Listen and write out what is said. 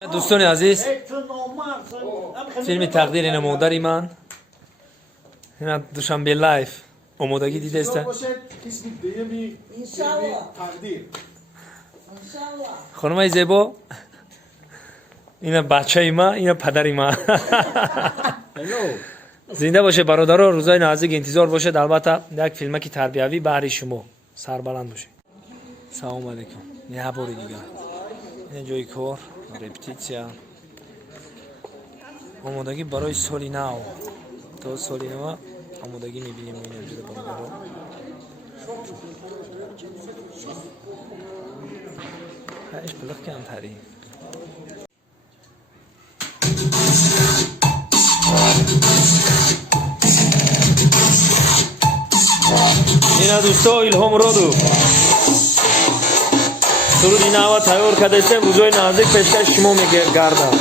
دوستان عزیز، فیلم تقدیر نموداری من اینا دوشنبه لایف آمادگی دیده است. خانم زیبا، اینا بچه ما، اینا پدر ما. زنده باشه برادرها، روزای نزدیک انتظار باشه. البته یک فیلم کی تربیوی برای شما سربلند باشه. سلام علیکم. یه بار دیگه این جای کار رپتیسیا آمادگی برای سالی نو تا سالی نو آمادگی میبینیم اینجا برادرها. هیچ بلخ کم تری اینا دوستا الهام رادو سرود این آوا تیار کرده است. روزای نزدیک پیشکش شما میگردم.